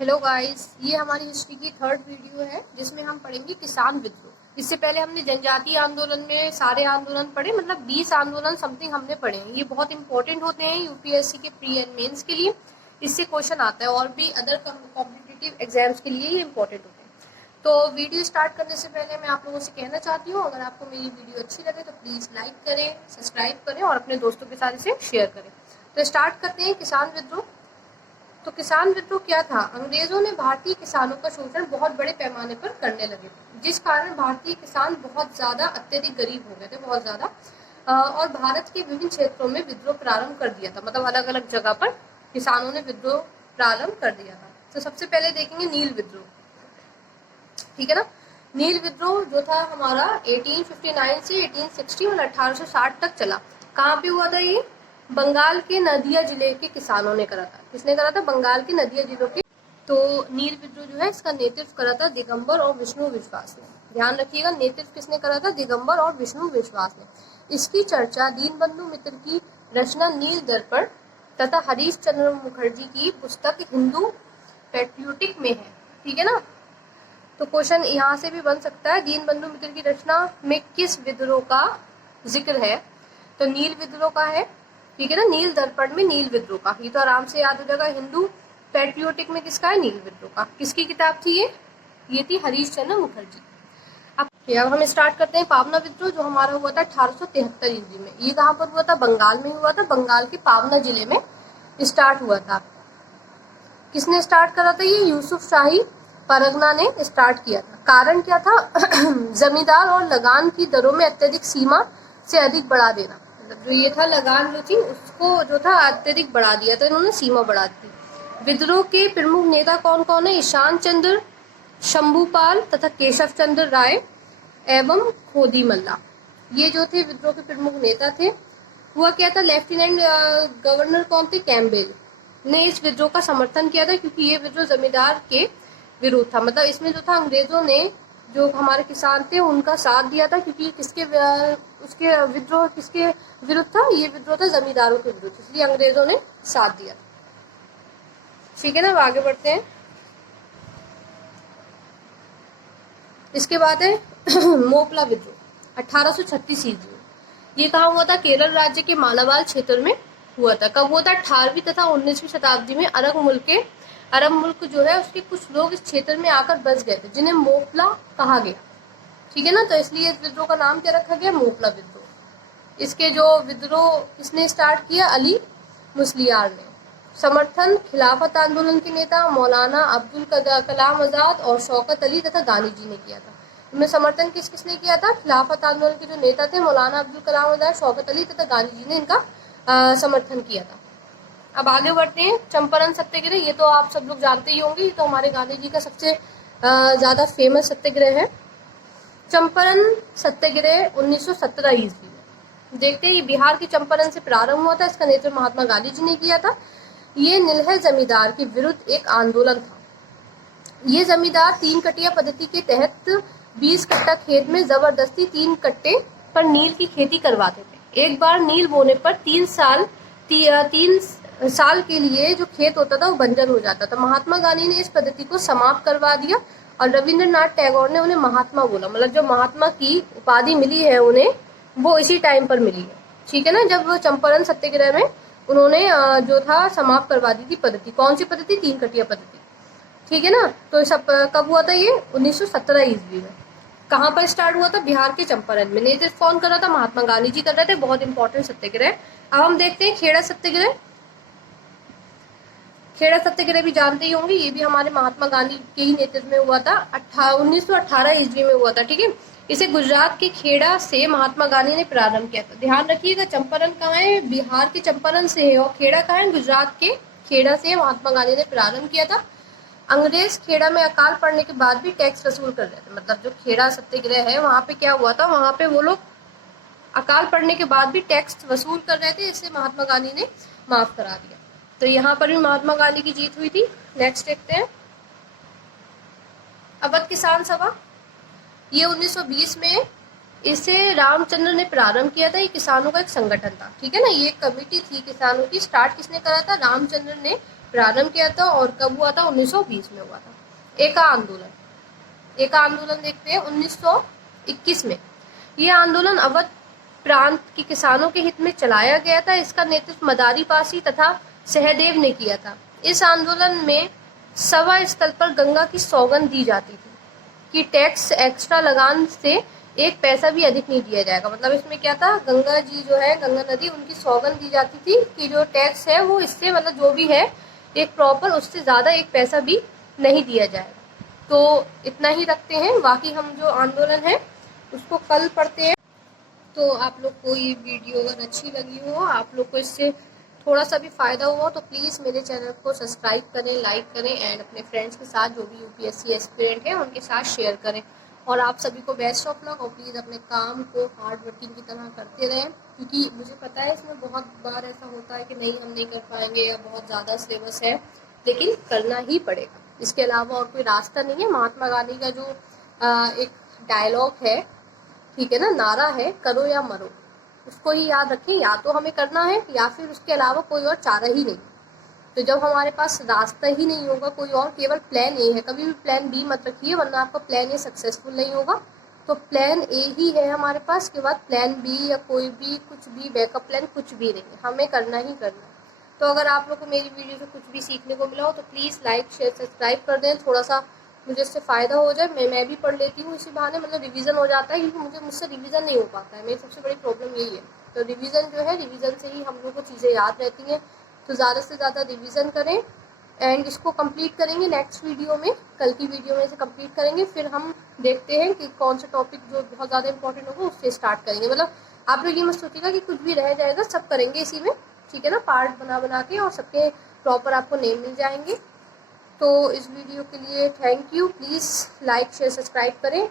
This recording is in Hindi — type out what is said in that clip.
हेलो गाइस, ये हमारी हिस्ट्री की थर्ड वीडियो है जिसमें हम पढ़ेंगे किसान विद्रोह। इससे पहले हमने जनजातीय आंदोलन में सारे आंदोलन पढ़े, मतलब 20 आंदोलन समथिंग हमने पढ़े हैं। ये बहुत इंपॉर्टेंट होते हैं यूपीएससी के प्री एंड मेंस के लिए। इससे क्वेश्चन आता है और भी अदर कॉम्पिटिटिव एग्जाम्स के लिए ये इंपॉर्टेंट होते हैं। तो वीडियो स्टार्ट करने से पहले मैं आप लोगों से कहना चाहती हूँ, अगर आपको मेरी वीडियो अच्छी लगे तो प्लीज़ लाइक करें, सब्सक्राइब करें और अपने दोस्तों के साथ इसे शेयर करें। तो स्टार्ट करते हैं किसान विद्रोह। तो किसान विद्रोह क्या था? अंग्रेजों ने भारतीय किसानों का शोषण बहुत बड़े पैमाने पर करने लगे थे, जिस कारण भारतीय किसान बहुत ज्यादा अत्यधिक गरीब हो गए थे, बहुत ज्यादा। और भारत के विभिन्न क्षेत्रों में विद्रोह प्रारंभ कर दिया था, मतलब अलग अलग जगह पर किसानों ने विद्रोह प्रारंभ कर दिया था। तो सबसे पहले देखेंगे नील विद्रोह, ठीक है ना। नील विद्रोह जो था हमारा 1859 से 1860 और 1860 तक चला। कहाँ पे हुआ था ये? बंगाल के नदिया जिले के किसानों ने करा था। किसने करा था? बंगाल के नदिया जिलों के। तो नील विद्रोह जो है इसका नेतृत्व करा था दिगंबर और विष्णु विश्वास ने। ध्यान रखिएगा, नेतृत्व किसने करा था? दिगंबर और विष्णु विश्वास ने। इसकी चर्चा दीनबंधु मित्र की रचना नील दर्पण तथा हरीश चंद्र मुखर्जी की पुस्तक हिंदू पैट्रियोटिक में है, ठीक है ना। तो क्वेश्चन यहाँ से भी बन सकता है, दीनबंधु मित्र की रचना में किस विद्रोह का जिक्र है? तो नील विद्रोह का है, ठीक है ना। नील दर्पण में नील विद्रोह का, ये तो आराम से याद हो जाएगा। हिंदू पैट्रियोटिक में किसका है? नील विद्रोह का। किसकी किताब थी ये थी हरीश चंद्र मुखर्जी। अब हम स्टार्ट करते हैं पावना विद्रोह, जो हमारा हुआ था 1873 ईस्वी में। ये कहाँ पर हुआ था? बंगाल में हुआ था। बंगाल के पावना जिले में स्टार्ट हुआ था। किसने स्टार्ट करा था? ये यूसुफ शाही परगना ने स्टार्ट किया था। कारण क्या था? जमींदार और लगान की दरों में अत्यधिक सीमा से अधिक बढ़ा देना। जो ये था लगान जो थी उसको जो था अत्यधिक बढ़ा दिया था इन्होंने, सीमा बढ़ा दी। विद्रोह के प्रमुख नेता कौन कौन है? ईशान चंद्र, शंभूपाल तथा केशव चंद्र राय एवं खोदी मल्ला, ये जो थे विद्रोह के प्रमुख नेता थे। हुआ क्या था? लेफ्टिनेंट गवर्नर कौन थे? कैम्पबेल ने इस विद्रोह का समर्थन किया था, क्योंकि ये विद्रोह जमींदार के विरुद्ध था। मतलब इसमें जो था अंग्रेजों ने जो हमारे किसान थे उनका साथ दिया था, क्योंकि किसके उसके विद्रोह किसके विरुद्ध था? ये विद्रोह था जमींदारों के विरुद्ध, इसलिए अंग्रेजों ने साथ दिया था, ठीक है ना। अब आगे बढ़ते हैं। इसके बाद है मोपला विद्रोह 1836 ईस्वी में। ये कहाँ हुआ था? केरल राज्य के मालाबार क्षेत्र में हुआ था। कब हुआ था? 18वीं तथा 19वीं शताब्दी में अरब मुल्क जो है उसके कुछ लोग इस क्षेत्र में आकर बस गए थे, जिन्हें मोपला कहा गया, ठीक है ना। तो इसलिए इस विद्रोह का नाम क्या रखा गया? मोपला विद्रोह। इसके जो विद्रोह किसने स्टार्ट किया? अली मुस्लियार ने। समर्थन खिलाफत आंदोलन के नेता मौलाना अब्दुल कलाम आजाद और शौकत अली तथा गांधी जी ने किया था। इनमें समर्थन किस किसने किया था? खिलाफत आंदोलन के जो नेता थे मौलाना अब्दुल कलाम आजाद, शौकत अली तथा गांधी जी ने इनका समर्थन किया था। अब आगे बढ़ते हैं। चंपारण सत्याग्रह, ये तो आप सब लोग जानते ही होंगे, ये तो हमारे गांधी जी का सबसे ज्यादा फेमस सत्याग्रह है। चंपारण सत्याग्रह 1917 ईस्वी में। देखते हैं, ये बिहार के चंपारण से प्रारंभ हुआ था। इसका नेतृत्व महात्मा गांधी जी ने किया था। ये नीलहर जमींदार के विरुद्ध एक आंदोलन था। ये जमींदार 3 कटिया पद्धति के तहत 20 कट्टा खेत में जबरदस्ती 3 कट्टे पर नील की खेती करवाते थे। एक बार नील बोने पर 3 साल के लिए जो खेत होता था वो बंजर हो जाता था। महात्मा गांधी ने इस पद्धति को समाप्त करवा दिया और रविंद्रनाथ टैगोर ने उन्हें महात्मा बोला। मतलब जो महात्मा की उपाधि मिली है उन्हें, वो इसी टाइम पर मिली है, ठीक है ना। जब वो चंपारण सत्याग्रह में उन्होंने जो था समाप्त करवा दी थी पद्धति। कौन सी पद्धति? 3 कटिया पद्धति, ठीक है ना। तो सब कब हुआ था? ये 1917 ईस्वी में। कहाँ पर स्टार्ट हुआ था? बिहार के चंपारण में। नेतृत्व कौन कर रहा था? महात्मा गांधी जी कर रहे थे। बहुत इंपॉर्टेंट सत्याग्रह। अब हम देखते हैं खेड़ा सत्याग्रह। खेड़ा सत्याग्रह भी जानते ही होंगे, ये भी हमारे महात्मा गांधी के ही नेतृत्व में हुआ था। 1918 ईस्वी में हुआ था, ठीक है। इसे गुजरात के खेड़ा से महात्मा गांधी ने प्रारंभ किया था। ध्यान रखिएगा, चंपारण कहाँ है? बिहार के चंपारण से है, और खेड़ा कहाँ है? गुजरात के खेड़ा से महात्मा गांधी ने प्रारंभ किया था। अंग्रेज खेड़ा में अकाल पड़ने के बाद भी टैक्स वसूल कर रहे थे। मतलब जो खेड़ा सत्याग्रह है वहां पे क्या हुआ था? वहां पे वो लोग अकाल पड़ने के बाद भी टैक्स वसूल कर रहे थे, इससे महात्मा गांधी ने माफ करा दिया। तो यहाँ पर भी महात्मा गांधी की जीत हुई थी। नेक्स्ट देखते हैं अवध किसान सभा। ये 1920 में इसे रामचंद्र ने प्रारंभ किया था। ये किसानों का एक संगठन था, ठीक है ना, ये एक कमेटी थी किसानों की। स्टार्ट किसने करा था? रामचंद्र ने प्रारंभ किया था। और कब हुआ था? 1920 में हुआ था। एका आंदोलन, एका आंदोलन देखते हैं 1921 में। ये आंदोलन अवध प्रांत के किसानों के हित में चलाया गया था। इसका नेतृत्व मदारी पासी तथा सहदेव ने किया था। इस आंदोलन में सभा स्थल पर गंगा की सौगंध दी जाती थी कि टैक्स एक्स्ट्रा लगान से एक पैसा भी अधिक नहीं दिया जाएगा। मतलब इसमें क्या था? गंगा जी जो है, गंगा नदी, उनकी सौगंध दी जाती थी कि जो टैक्स है वो इससे, मतलब जो भी है एक प्रॉपर, उससे ज्यादा एक पैसा भी नहीं दिया जाएगा। तो इतना ही रखते हैं, बाकी हम जो आंदोलन है उसको कल पढ़ते हैं। तो आप लोग को ये वीडियो अगर अच्छी लगी हो, आप लोग को इससे थोड़ा सा भी फायदा हुआ, तो प्लीज़ मेरे चैनल को सब्सक्राइब करें, लाइक करें एंड अपने फ्रेंड्स के साथ जो भी यूपीएससी एस्पिरेंट है उनके साथ शेयर करें। और आप सभी को बेस्ट ऑफ लक, और प्लीज़ अपने काम को हार्ड वर्किंग की तरह करते रहें, क्योंकि मुझे पता है इसमें बहुत बार ऐसा होता है कि नहीं, हम नहीं कर पाएंगे या बहुत ज़्यादा सिलेबस है, लेकिन करना ही पड़ेगा। इसके अलावा और कोई रास्ता नहीं है। महात्मा गांधी का जो एक डायलॉग है, ठीक है ना, नारा है, करो या मरो, उसको ही याद रखें। या तो हमें करना है या फिर उसके अलावा कोई और चारा ही नहीं। तो जब हमारे पास रास्ता ही नहीं होगा कोई और, केवल प्लान ए है, कभी भी प्लान बी मत रखिए, वरना आपका प्लान ए सक्सेसफुल नहीं होगा। तो प्लान ए ही है हमारे पास, के बाद प्लान बी या कोई भी कुछ भी बैकअप प्लान कुछ भी नहीं है, हमें करना ही करना है। तो अगर आप लोग को मेरी वीडियो से कुछ भी सीखने को मिला हो तो प्लीज़ लाइक शेयर सब्सक्राइब कर दें, थोड़ा सा मुझे इससे फ़ायदा हो जाए। मैं भी पढ़ लेती हूँ इसी बहाने, मतलब रिवीजन हो जाता है, क्योंकि मुझसे रिवीजन नहीं हो पाता है। मेरी सबसे बड़ी प्रॉब्लम यही है। तो रिवीजन जो है, रिवीजन से ही हम लोग को चीज़ें याद रहती हैं। तो ज़्यादा से ज़्यादा रिवीजन करें एंड इसको कंप्लीट करेंगे नेक्स्ट वीडियो में। कल की वीडियो में इसे कंप्लीट करेंगे, फिर हम देखते हैं कि कौन सा टॉपिक जो बहुत ज़्यादा इंपॉर्टेंट होगा उससे स्टार्ट करेंगे। मतलब आप लोग ये मत सोचिएगा कि कुछ भी रह जाएगा, सब करेंगे इसी में, ठीक है ना, पार्ट बना बना के, और सबके प्रॉपर आपको नेम मिल जाएंगे। तो इस वीडियो के लिए thank you. Please like share subscribe करें।